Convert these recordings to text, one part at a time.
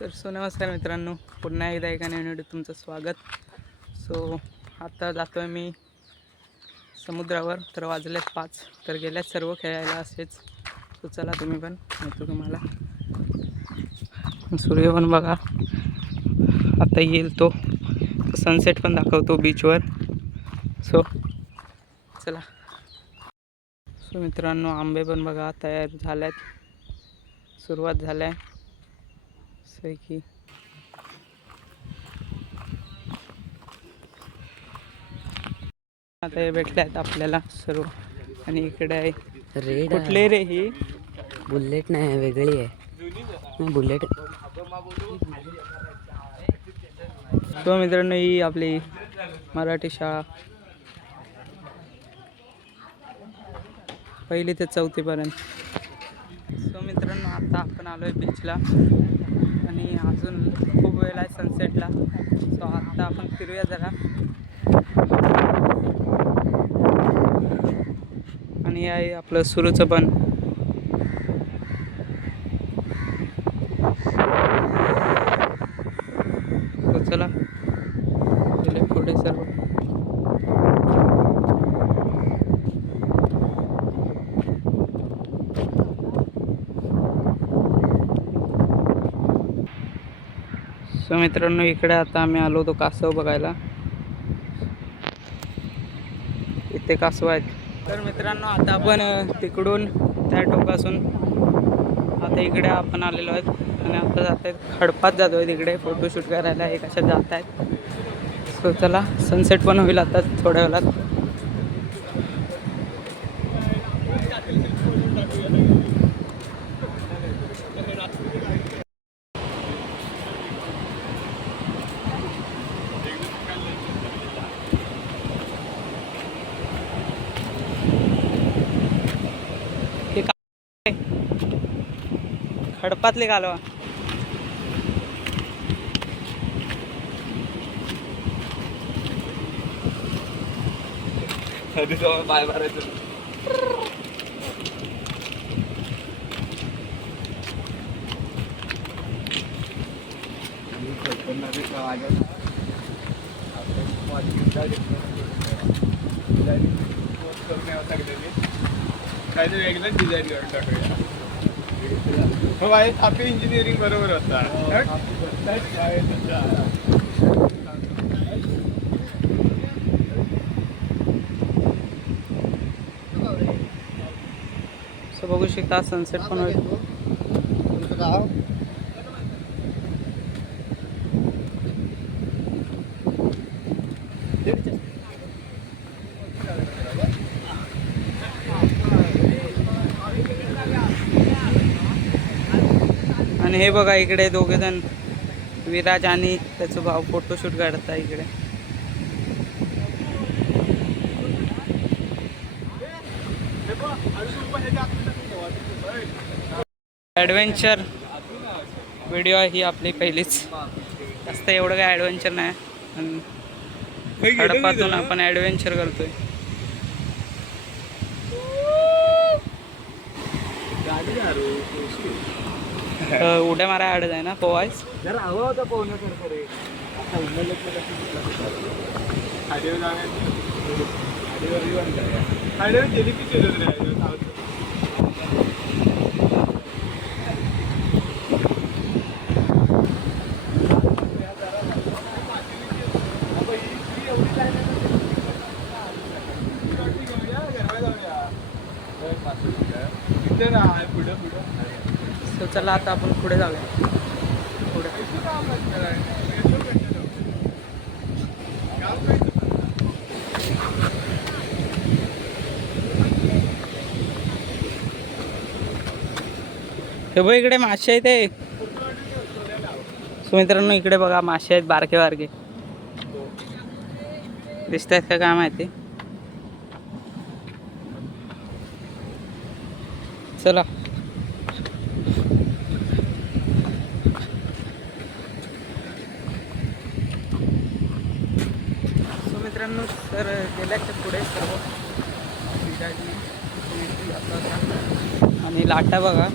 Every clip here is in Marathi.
तर नमस्कार मित्रांनो, पुन्हा एकदा एका नवीन व्हिडिओ तुमचं स्वागत. आता जातो आहे मी समुद्रावर. तर वाजले 5, तर गेल्यात सर्व खेळायला असेच. चला तुम्ही पण येतो तुम्हाला. सूर्य पण बघा आता येईल, तो सनसेट पण दाखवतो बीचवर. चला. मित्रांनो, आंबे पण बघा तयार झाल्यात, सुरुवात झाल्या की. आता हे भेटले आहेत आपल्याला सर्व. आणि इकडे आहे रेड. कुठले रे? ही बुलेट नाही, वेगळी आहे. नाही बुलेट. मित्रांनो, ही आपली मराठी शाळा, 1ली ते 4थी पर्यंत. मित्रांनो, आता आपण आलोय बीचला आणि अजून खूप वेळ आहे सनसेटला. आता आपण फिरूया जरा. आणि आहे आपलं सुरूचं पण. चला गेले पुढे सर्व. मित्रांनो, इकडे आता आम्ही आलो होतो कासव बघायला. इथे कासव आहेत. तर मित्रांनो, आता आपण तिकडून त्या टोकासून आता इकडे आपण आलेलो आहेत. आणि आता जात आहेत खडपात, जातो आहे तिकडे फोटोशूट करायला. हे कशा जात आहेत. चला, सनसेट पण होईल आता थोड्या वेळात. खडपातले कालवा. पाय मारायचं. काय तर वेगळंच डिझाईन करून टाकूया. हो भाई, थापी इंजिनिअरिंग बरोबर होता. बघू शकता, सनसेट पण होईल. आणि हे बघा, इकडे दोघेजण, विराज आणि त्याचा भाऊ, फोटोशूट काढत आहे इकडे. ॲडव्हेंचर व्हिडिओ आहे ही आपली पहिलीच. जास्त एवढं काय ॲडव्हेंचर नाही, पण खडपातून आपण ॲडव्हेंचर करतोय. उड्या मारा ॲड आहे ना पोवायच. जरा हवा होता पोहण्यासारखं रे. आता खाडीवर गेली की शेजत रे. चला, आता आपण पुढे जाऊया. पुढे हे बघ, इकडे मासे आहेत. ते मित्रांनो, इकडे बघा मासे आहेत, बारके बारके दिसत आहेत का काय माहिती. चला. मित्रांनो, तर गेल्याच्या पुढे सर्व आणि लाटा बघा.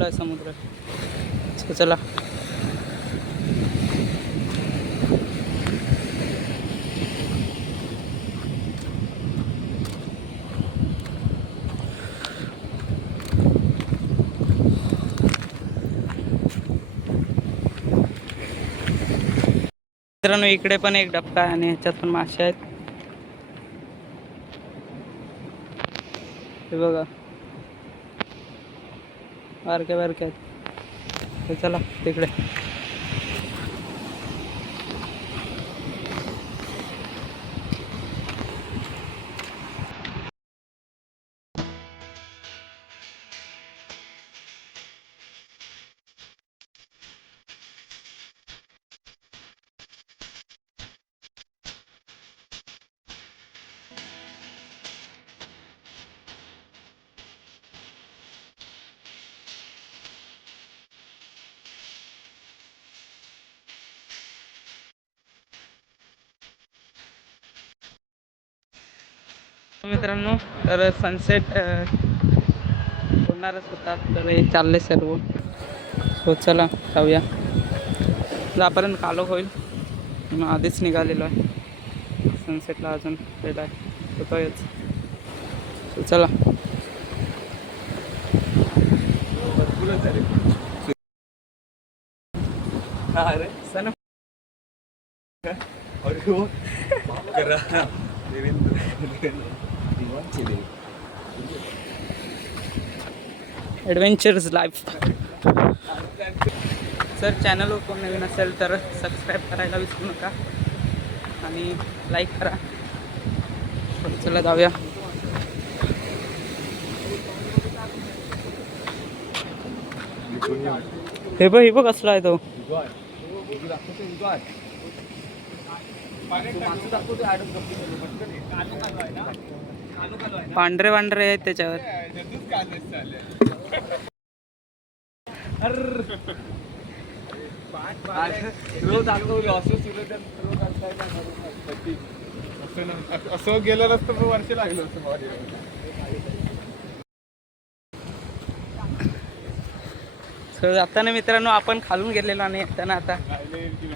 चाललो आहे समुद्र. So, चला. मित्रांनो इकडे पण एक डबका आहे आणि ह्याच्यात पण मासे आहेत. हे बघा बारके बारके आहेत. तर चला तिकडे. मित्रांनो तर सनसेट होणारच होता तर हे चालले सर्व. सो चला जाऊया. जापर्यंत कालो होईल मग आधीच निघालेलो आहे. सनसेटला अजून वेळ आहे होतोयच. सो चला. सन ॲडव्हेंचर्स लाईफ. सर चॅनलवर कोण नवीन असेल तर सबस्क्राईब करायला विसरू नका आणि लाईक करा. चला जाऊया. हे बघ कसला आहे तो. पांढरे पांढरे आहेत त्याच्यावर. असं गेलं नसतं वर्ष लागलं असतं. जाताना मित्रांनो आपण खालून गेलेलो आणि येताना आता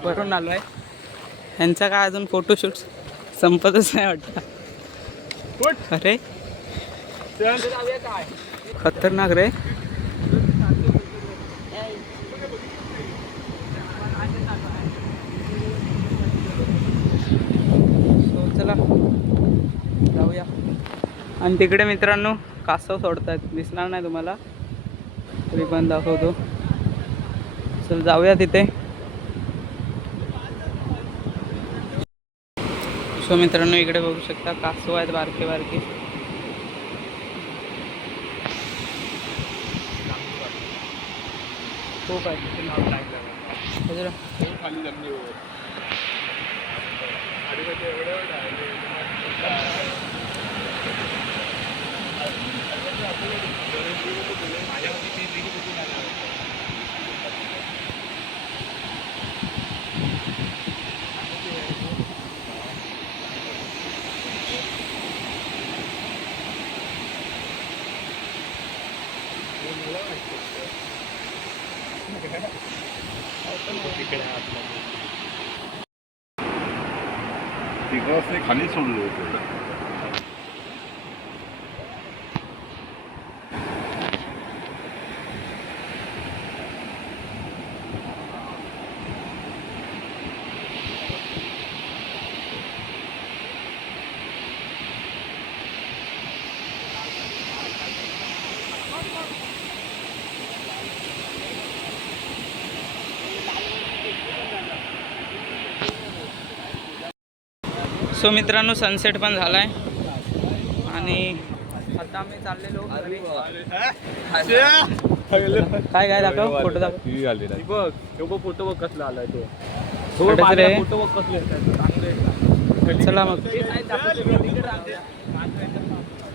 वरून आलो आहे. ह्यांचा काय अजून फोटोशूट संपतच नाही वाटतं. अरे खतरनाक रे. चला जाऊया. आणि तिकडे मित्रांनो कासव सोडतात. दिसणार नाही तुम्हाला तरी पण दाखवतो. चल जाऊया तिथे. सो मित्रांनो इकडे बघू शकता कासव आहेत बारके बारके. खूप आहे. खाली सोडलं होतं. सो मित्रांनो सनसेट पण झाला आहे आणि आता आम्ही चाललेलो घरी. काय काय दाखव फोटो दाखव. बघ फोटो बघ कसला आलाय तो. रे फोटो बघ कसले. चला मग.